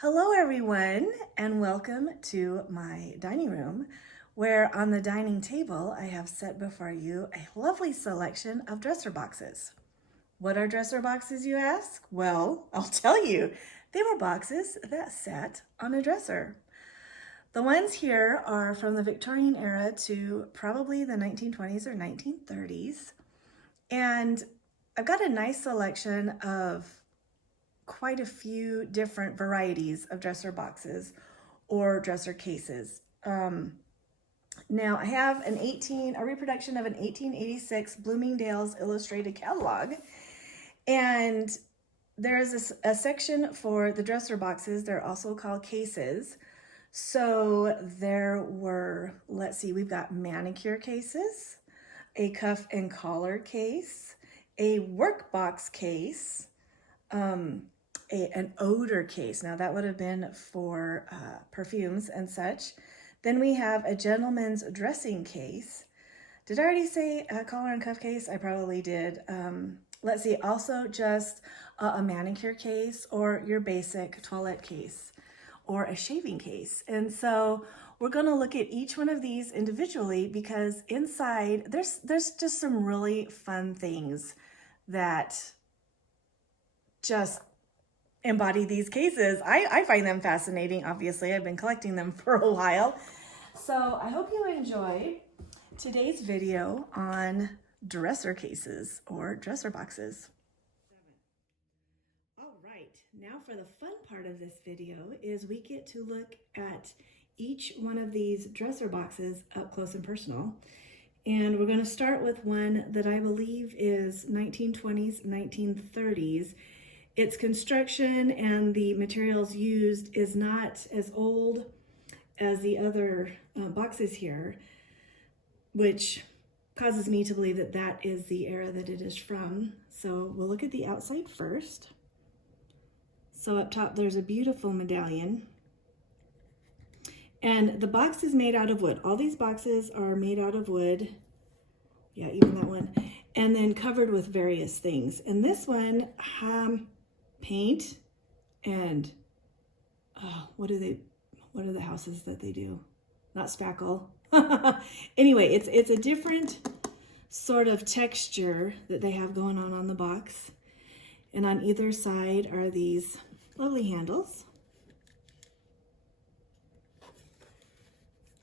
Hello everyone, and welcome to my dining room, where on the dining table I have set before you a lovely selection of dresser boxes. What are dresser boxes, you ask? Well, I'll tell you. They were boxes that sat on a dresser. The ones here are from the Victorian era to probably the 1920s or 1930s. And I've got a nice selection of quite a few different varieties of dresser boxes or dresser cases. Now I have a reproduction of an 1886 Bloomingdale's Illustrated Catalog, and there is a section for the dresser boxes. They're also called cases. So there were, let's see, we've got manicure cases, a cuff and collar case, a work box case, an odor case. Now that would have been for perfumes and such. Then we have a gentleman's dressing case. Did I already say a collar and cuff case? I probably did. Let's see, also just a manicure case or your basic toilet case or a shaving case. And so we're gonna look at each one of these individually because inside there's just some really fun things that just embody these cases. I find them fascinating. Obviously, I've been collecting them for a while. So I hope you enjoy today's video on dresser cases or dresser boxes. All right, now for the fun part of this video is we get to look at each one of these dresser boxes up close and personal. And we're going to start with one that I believe is 1920s, 1930s. Its construction and the materials used is not as old as the other boxes here, which causes me to believe that that is the era that it is from. So we'll look at the outside first. So up top there's a beautiful medallion. And the box is made out of wood. All these boxes are made out of wood. Yeah, even that one. And then covered with various things. And this one, paint and what are the houses that they do? Not spackle. Anyway, it's a different sort of texture that they have going on the box. And on either side are these lovely handles.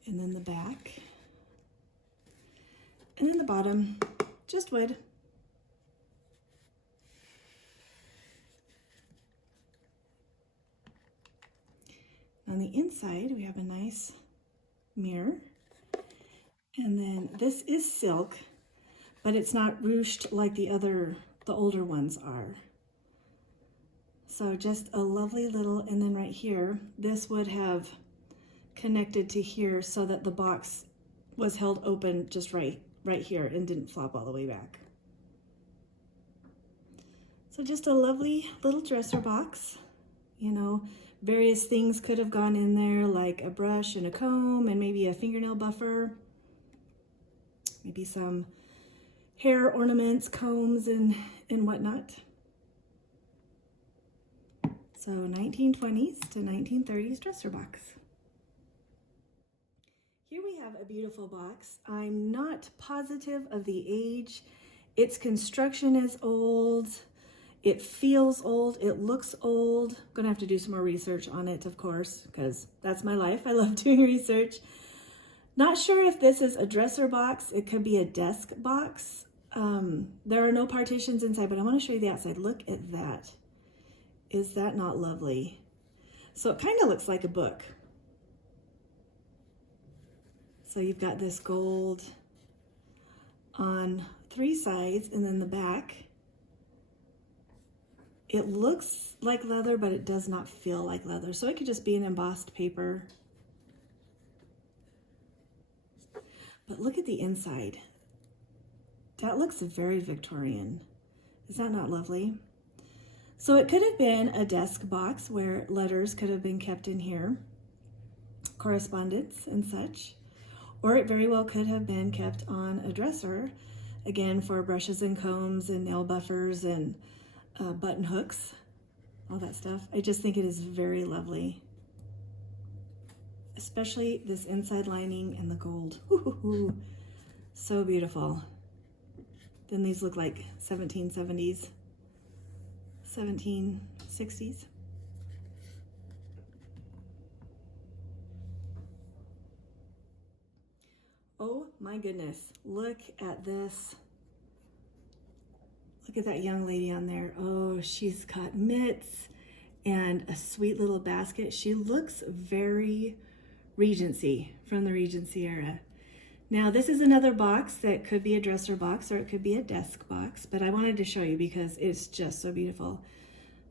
And then the back. And then the bottom, just wood. On the inside, we have a nice mirror. And then this is silk, but it's not ruched like the older ones are. So just a lovely little, and then right here, this would have connected to here so that the box was held open just right here and didn't flop all the way back. So just a lovely little dresser box, you know. Various things could have gone in there, like a brush and a comb and maybe a fingernail buffer, maybe some hair ornaments, combs, and whatnot. So 1920s to 1930s dresser box. Here we have a beautiful box. I'm not positive of the age. Its construction is old. It feels old, it looks old. I'm gonna have to do some more research on it, of course, because that's my life. I love doing research. Not sure if this is a dresser box. It could be a desk box. There are no partitions inside, but I wanna show you the outside. Look at that. Is that not lovely? So it kind of looks like a book. So you've got this gold on 3 sides, and then the back. It looks like leather, but it does not feel like leather. So it could just be an embossed paper. But look at the inside. That looks very Victorian. Is that not lovely? So it could have been a desk box where letters could have been kept in here, correspondence and such. Or it very well could have been kept on a dresser, again, for brushes and combs and nail buffers and button hooks. all that stuff. I just think it is very lovely. Especially this inside lining and the gold. Ooh, so beautiful. Then these look like 1770s, 1760s. Oh my goodness, look at this. Look at that young lady on there. Oh, she's got mitts and a sweet little basket. She looks very Regency, from the Regency era. Now this is another box that could be a dresser box or it could be a desk box, but I wanted to show you because it's just so beautiful.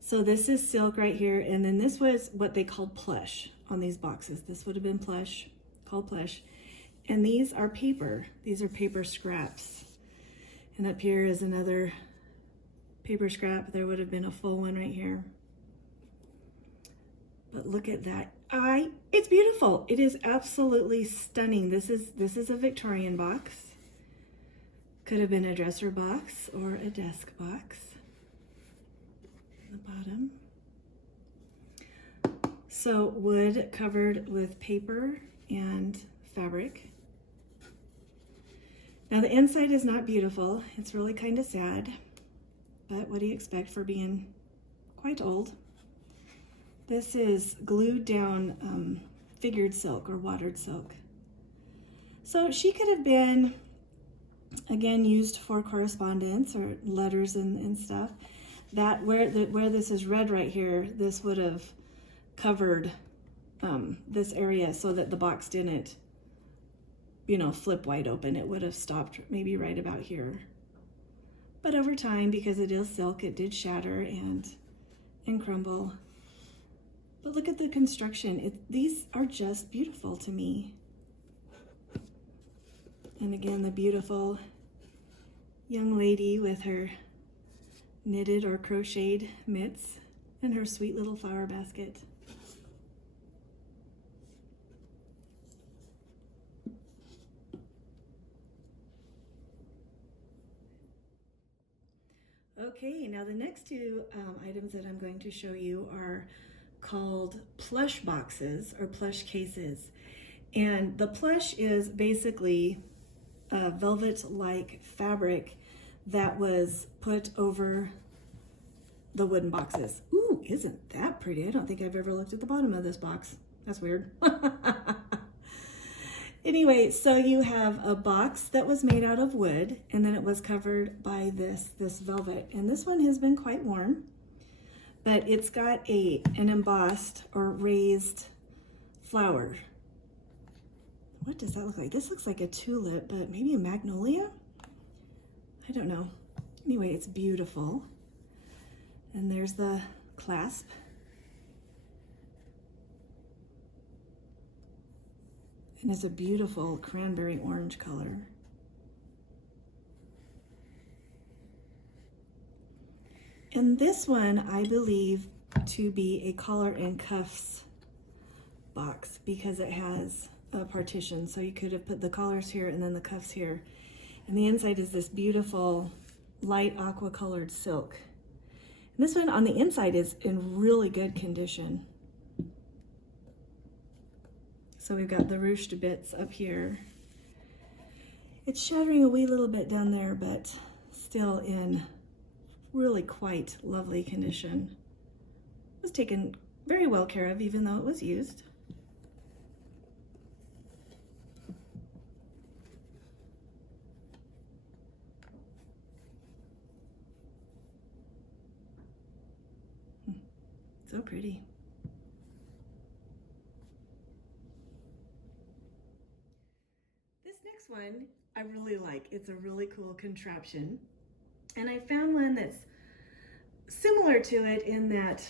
So this is silk right here, and then this was what they called plush on these boxes. This would have been plush, called plush. And these are paper. These are paper scraps. And up here is another paper scrap. There would have been a full one right here. But look at that. It's beautiful. It is absolutely stunning. This is a Victorian box. Could have been a dresser box or a desk box. The bottom. So wood covered with paper and fabric. Now the inside is not beautiful. It's really kind of sad. But what do you expect for being quite old? This is glued down figured silk or watered silk. So she could have been, again, used for correspondence or letters and stuff. That where this is red right here, this would have covered this area so that the box didn't, you know, flip wide open. It would have stopped maybe right about here. But over time, because it is silk, it did shatter and crumble. But look at the construction. These are just beautiful to me. And again, the beautiful young lady with her knitted or crocheted mitts and her sweet little flower basket. Okay, now the next two items that I'm going to show you are called plush boxes or plush cases. And the plush is basically a velvet-like fabric that was put over the wooden boxes. Ooh, isn't that pretty? I don't think I've ever looked at the bottom of this box. That's weird. Anyway, so you have a box that was made out of wood, and then it was covered by this velvet. And this one has been quite worn, but it's got an embossed or raised flower. What does that look like? This looks like a tulip, but maybe a magnolia? I don't know. Anyway, it's beautiful. And there's the clasp. And it's a beautiful cranberry orange color. And this one, I believe to be a collar and cuffs box because it has a partition. So you could have put the collars here and then the cuffs here. And the inside is this beautiful light aqua colored silk. And this one on the inside is in really good condition. So we've got the ruched bits up here. It's shattering a wee little bit down there, but still in really quite lovely condition. It was taken very well care of, even though it was used. So pretty. This next one I really like. It's a really cool contraption. And I found one that's similar to it in that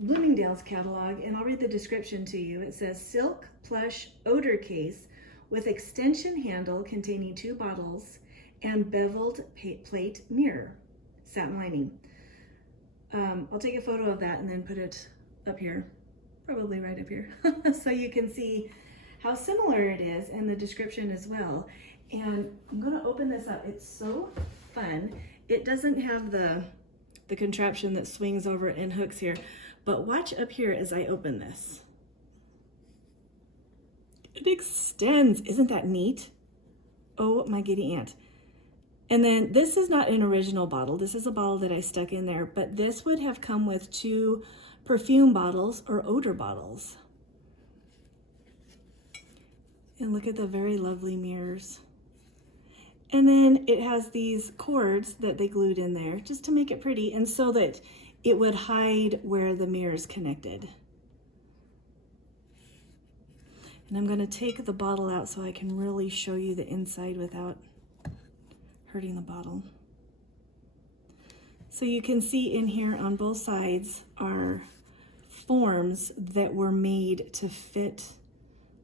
Bloomingdale's catalog, and I'll read the description to you. It says, silk plush odor case with extension handle containing 2 bottles and beveled plate mirror, satin lining. I'll take a photo of that and then put it up here, probably right up here, so you can see how similar it is and the description as well. And I'm gonna open this up. It's so fun. It doesn't have the the contraption that swings over and hooks here. But watch up here as I open this. It extends. Isn't that neat? Oh my giddy aunt. And then this is not an original bottle. This is a bottle that I stuck in there, but this would have come with 2 perfume bottles or odor bottles. And look at the very lovely mirrors. And then it has these cords that they glued in there just to make it pretty and so that it would hide where the mirrors connected. And I'm gonna take the bottle out so I can really show you the inside without hurting the bottle. So you can see in here on both sides are forms that were made to fit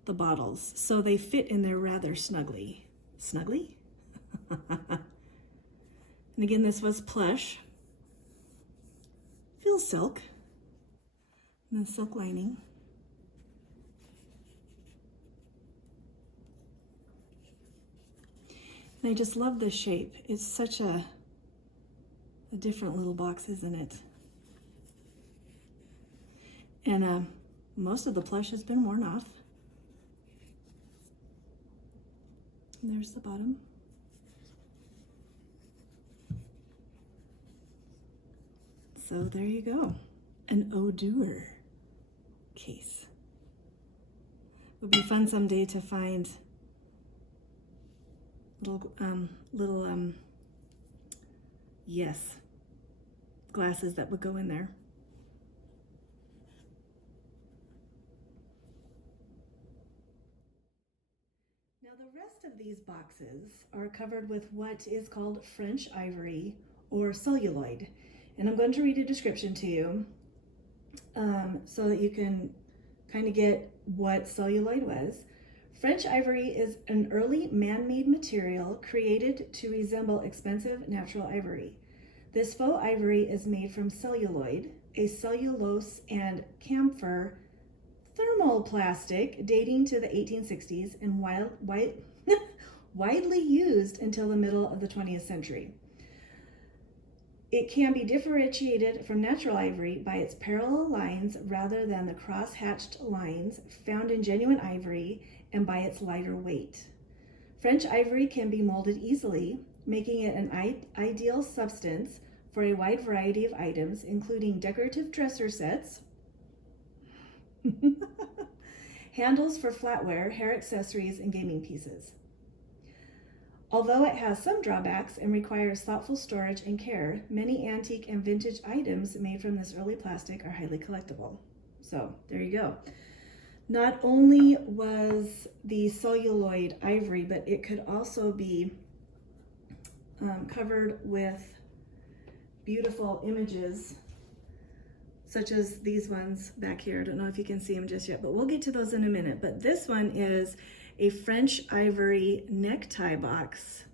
the bottles. So they fit in there rather snugly. Snugly? And again, this was plush. Feels silk. And the silk lining. And I just love this shape. It's such a different little box, isn't it? And most of the plush has been worn off. And there's the bottom. So there you go, an Odor case. It would be fun someday to find yes, glasses that would go in there. Now the rest of these boxes are covered with what is called French ivory or celluloid. And I'm going to read a description to you so that you can kind of get what celluloid was. French ivory is an early man-made material created to resemble expensive natural ivory. This faux ivory is made from celluloid, a cellulose and camphor thermoplastic dating to the 1860s and widely used until the middle of the 20th century. It can be differentiated from natural ivory by its parallel lines rather than the cross-hatched lines found in genuine ivory and by its lighter weight. French ivory can be molded easily, making it an ideal substance for a wide variety of items, including decorative dresser sets, handles for flatware, hair accessories, and gaming pieces. Although it has some drawbacks and requires thoughtful storage and care, many antique and vintage items made from this early plastic are highly collectible. So there you go. Not only was the celluloid ivory, but it could also be covered with beautiful images, such as these ones back here. I don't know if you can see them just yet, but we'll get to those in a minute. But this one is a French ivory necktie box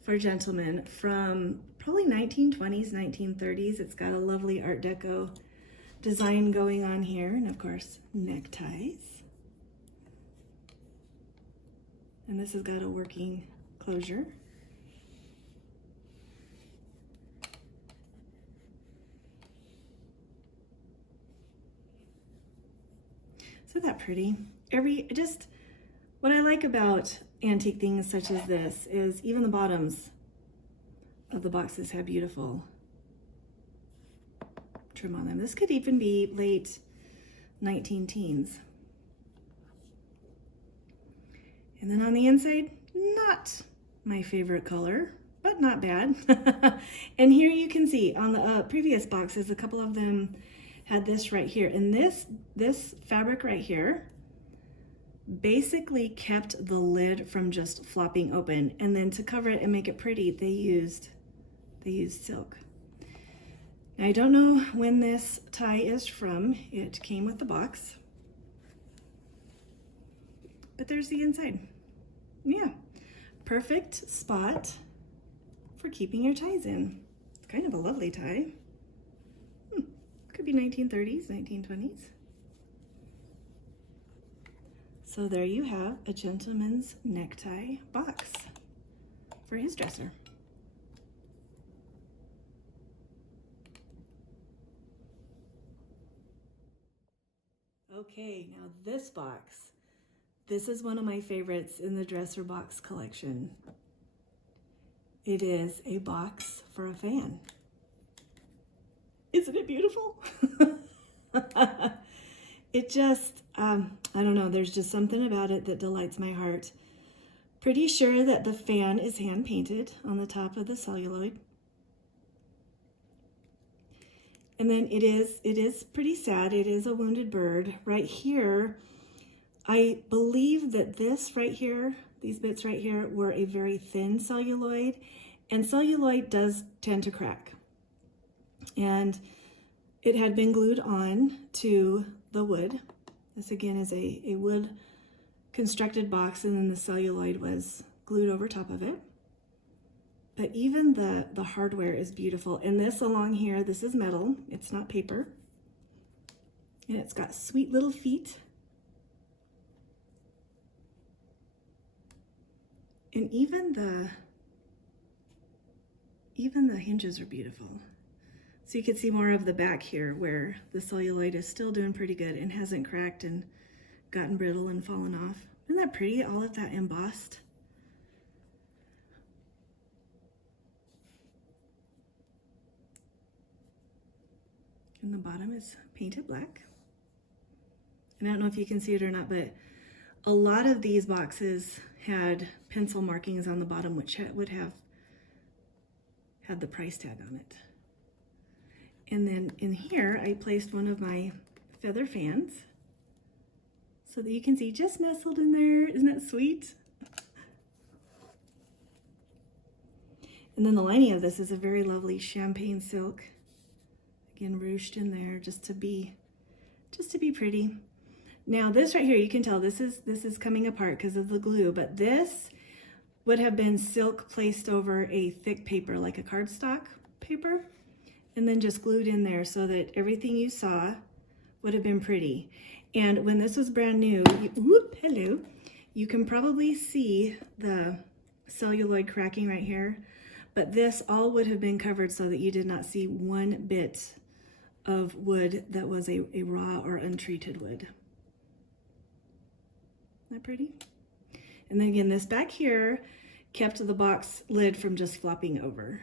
for gentlemen from probably 1920s, 1930s. It's got a lovely Art Deco design going on here, and of course, neckties. And this has got a working closure. Isn't that pretty? What I like about antique things such as this is even the bottoms of the boxes have beautiful trim on them. This could even be late 19-teens. And then on the inside, not my favorite color, but not bad. And here you can see on the previous boxes, a couple of them had this right here. And this fabric right here basically kept the lid from just flopping open. And then to cover it and make it pretty, they used silk. Now, I don't know when this tie is from. It came with the box. But there's the inside. Yeah, perfect spot for keeping your ties in. It's kind of a lovely tie. Could be 1930s, 1920s. So there you have a gentleman's necktie box for his dresser. Okay, now this box. This is one of my favorites in the dresser box collection. It is a box for a fan. Isn't it beautiful? It just, I don't know, there's just something about it that delights my heart. Pretty sure that the fan is hand painted on the top of the celluloid. And then it is pretty sad. It is a wounded bird. Right here, I believe that this right here, these bits right here, were a very thin celluloid, and celluloid does tend to crack. And it had been glued on to the wood. This again is a wood constructed box, and then the celluloid was glued over top of it. But even the hardware is beautiful. And this along here, this is metal, it's not paper. And it's got sweet little feet. And even the hinges are beautiful. So you can see more of the back here where the celluloid is still doing pretty good and hasn't cracked and gotten brittle and fallen off. Isn't that pretty, all of that embossed? And the bottom is painted black. And I don't know if you can see it or not, but a lot of these boxes had pencil markings on the bottom, which would have had the price tag on it. And then in here, I placed one of my feather fans so that you can see just nestled in there. Isn't that sweet? And then the lining of this is a very lovely champagne silk. Again, ruched in there just to be pretty. Now this right here, you can tell this is coming apart because of the glue, but this would have been silk placed over a thick paper, like a cardstock paper, and then just glued in there so everything you saw would have been pretty. And when this was brand new, you can probably see the celluloid cracking right here, but this all would have been covered so that you did not see one bit of wood that was a raw or untreated wood. Isn't that pretty? And then again, this back here kept the box lid from just flopping over.